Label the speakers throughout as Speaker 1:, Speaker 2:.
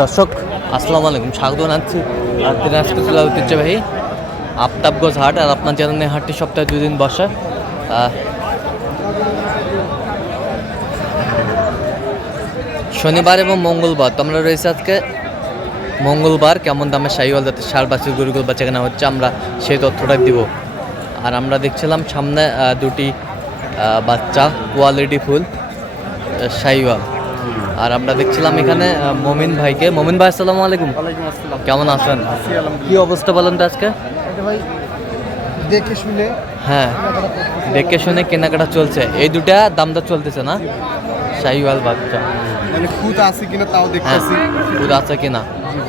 Speaker 1: দর্শক, আসসালামু আলাইকুম, স্বাগত জানাচ্ছি দিনাজপুর জেলার ঐতিহ্যবাহী আফতাবগঞ্জ হাট আর আপনার জানেন এই হাটটি সপ্তাহে দুদিন বসে। শনিবার এবং মঙ্গলবার তো আমরা রয়েছে আজকে মঙ্গলবার, কেমন দামে শাহিওয়াল যাতে সার বাছুর, গরুগুলো বাচ্চা কেনা হচ্ছে, আমরা সেই তথ্যটা দিব। আর আমরা দেখছিলাম সামনে দুটি বাচ্চা কোয়ালিটি ফুল শাহিওয়াল আর আমরা দেখছিলাম এখানে মমিন ভাইকে। মমিন ভাই আসসালামু আলাইকুম। কেমন আছেন? কি অবস্থা বলেন তো আজকে?
Speaker 2: দেখে শুনে।
Speaker 1: হ্যাঁ দেখে শুনে কেনাকাটা চলছে। এই দুটা দামটা চলতেছে না? শাহিওয়াল বাচ্চা।
Speaker 2: মানে খুদ আছে কিনা তাও
Speaker 1: হ্যাঁ
Speaker 2: দেখতেছি।
Speaker 1: দুধ আছে কিনা?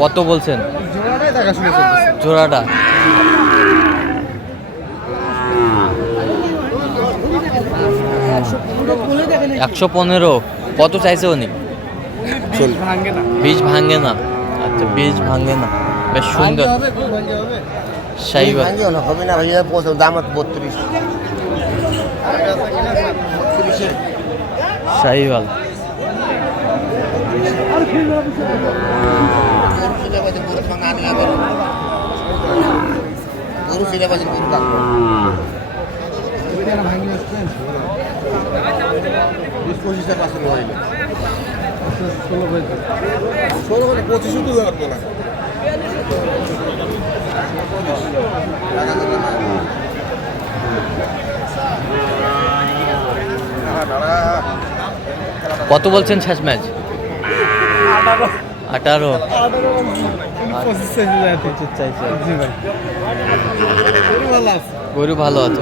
Speaker 1: কত বলছেন? জোড়াটা। একশো পনেরো। কত চাইছে উনি? বীজ ভাঙে না। আচ্ছা বীজ ভাঙে না। বেশ সুন্দর।
Speaker 2: হবে
Speaker 3: না হবে না ভাইয়া দাম বত্রিশ।
Speaker 1: শাহিওয়াল
Speaker 3: গরু সিরে বাজে গরু পঁচিশটা পার্সেন্ট হয়নি
Speaker 2: ষোলো হয়েছে
Speaker 3: ষোলো মানে পঁচিশও তো লাগতো না
Speaker 1: কত বলছেন শেষ ম্যাচ? আঠারো।
Speaker 2: পঁচিশ গরু ভালো আছে
Speaker 1: গরু ভালো আছে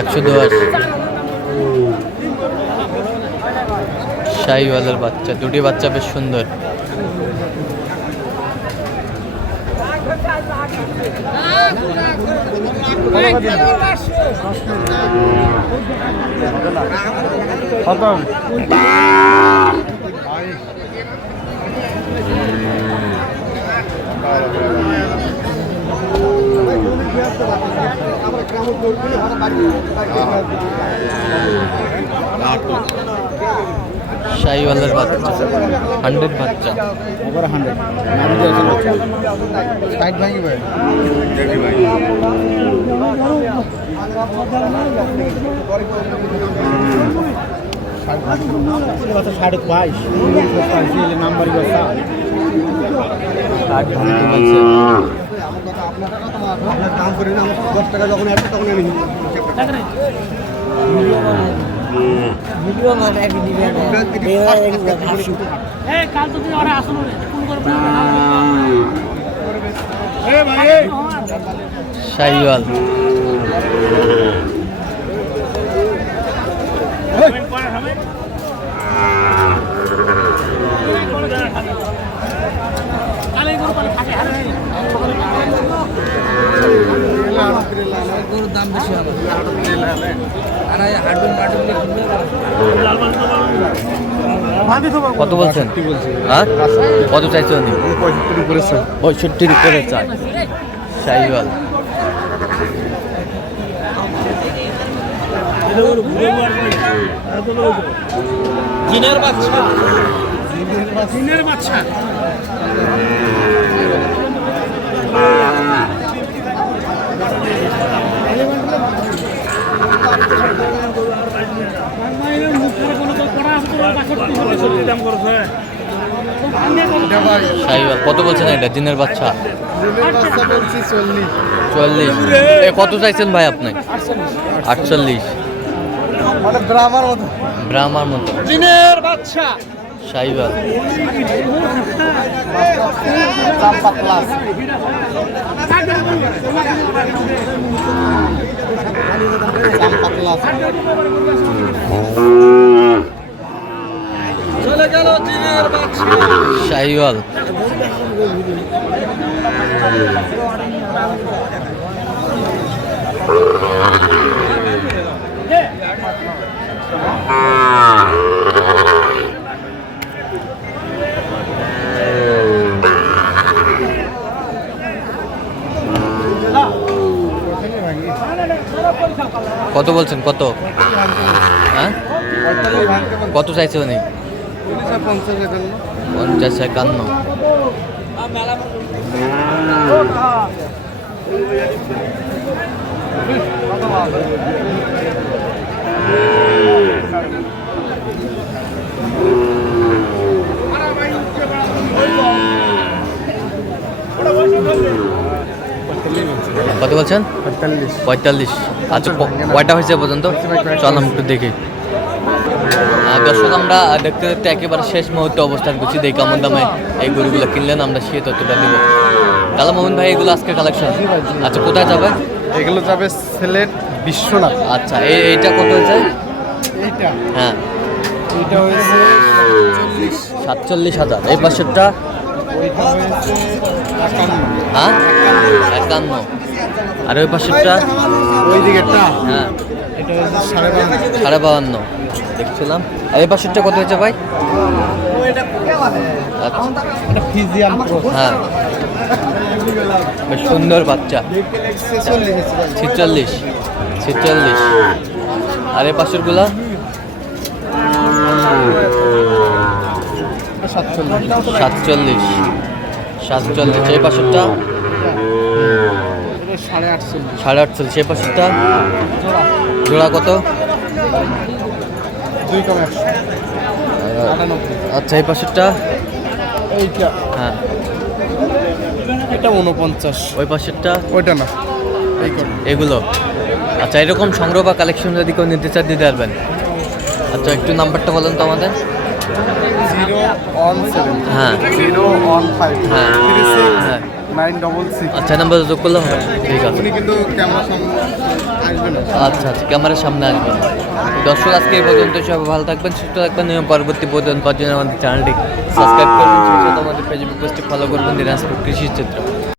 Speaker 2: একশো দশ
Speaker 1: শাহিওয়ালের বাচ্চা দুটি বাচ্চা বেশ সুন্দর।
Speaker 2: কত
Speaker 1: শাহিওয়ালের বাচ্চা। হান্ড্রেড বাচ্চা।
Speaker 2: Over hundred. সাইড ভাঙি ভাই। সাড়ে বাইশ। নাম্বার
Speaker 1: ষাট ভাঙতে বলছে
Speaker 2: আপনার দাম করে না দশ টাকা যখন আসবে তখন আমি
Speaker 1: শাহিওয়াল।
Speaker 4: কালে গরু পালে থাকে আরে।
Speaker 2: গরুর দাম বেশি হবে।
Speaker 1: কত বলছেন? হ্যাঁ? কত চাইছে উনি?
Speaker 2: পঁয়ষট্টি করেছে
Speaker 1: পঁয়ষট্টির উপরে চাই। শাহিওয়াল
Speaker 4: জিনের বাচ্চা জিনের বাচ্চা
Speaker 1: কত বলছেন এটা দিনের বাচ্চা?
Speaker 2: দিনের চল্লিশ।
Speaker 1: এ কত চাইছেন ভাই আপনি? আটচল্লিশ।
Speaker 2: মানে ব্রাহ্মার মতো।
Speaker 1: ব্রাহ্মার মতো
Speaker 4: জিনের বাচ্চা।
Speaker 2: প্লাস
Speaker 1: শাহিওয়াল। কত বলছেন? কত? হ্যাঁ? কত চাইছে উনি? পঞ্চাশ একান্ন। কত বলছেন?
Speaker 2: পঁয়তাল্লিশ।
Speaker 1: পঁয়তাল্লিশ। আচ্ছা কয়টা হয়েছে পর্যন্ত? চল আমি একটু দেখি। দর্শক আমরা দেখতে দেখতে একেবারে শেষ মুহূর্তে অবস্থান করছি। দেখি কেমন দামে এই গরুগুলো কিনলেন আমরা সে তথ্যটা দিব। তাহলে মোহন ভাই এগুলো আজকে কালেকশন আচ্ছা কোথায় যাবে?
Speaker 2: এগুলো যাবে সিলেট বিশ্বনাথ।
Speaker 1: আচ্ছা এই এইটা কত হয়েছে?
Speaker 2: এইটা।
Speaker 1: হ্যাঁ।
Speaker 2: এইটা হয়েছে
Speaker 1: সাতচল্লিশ হাজার। এই পাশেরটা? হ্যাঁ? একান্ন। আর ওই পাশেরটা?
Speaker 2: ওই দিকেরটা
Speaker 1: হ্যাঁ।
Speaker 2: এটা সাড়ে
Speaker 1: বাহান্ন। দেখছিলাম। আর এই পাশেরটা কত হয়েছে ভাই? আচ্ছা। হ্যাঁ। বেশ সুন্দর বাচ্চা।
Speaker 2: ছেচল্লিশ।
Speaker 1: ছিচল্লিশ। আর এই পাশেরগুলা?
Speaker 2: সাতচল্লিশ।
Speaker 1: সাতচল্লিশ। সাতচল্লিশ। এই পাশেরটা?
Speaker 2: সাড়ে আটচল্লিশ
Speaker 1: এই পাশেরটা জোড়া কত? আচ্ছা এই পাশেরটা
Speaker 2: এইটা।
Speaker 1: হ্যাঁ।
Speaker 2: এটা উনপঞ্চাশ
Speaker 1: ওই পাশেরটা
Speaker 2: ওইটা না।
Speaker 1: এগুলো। আচ্ছা এরকম সংগ্রহ বা কালেকশন যদি কেউ নিতে চান দিতে পারবেন। আচ্ছা একটু নাম্বারটা বলেন তো আমাদের। হ্যাঁ। হ্যাঁ। হ্যাঁ।
Speaker 2: Nine double six.
Speaker 1: আচ্ছা নাম্বার যোগ করলে হবে? ঠিক আছে।
Speaker 2: উনি কিন্তু সামনে
Speaker 1: আচ্ছা আচ্ছা ক্যামেরার সামনে আসবেন। দর্শক আজকে এই পর্যন্ত সব ভালো থাকবেন সুস্থ থাকবেন। এবং পরবর্তী পর্যন্ত আমাদের চ্যানেলটি সাবস্ক্রাইব করবেন। সেই সাথে আমাদের ফেসবুক পেজটি ফলো করবেন। দিনাজপুর কৃষি চিত্র।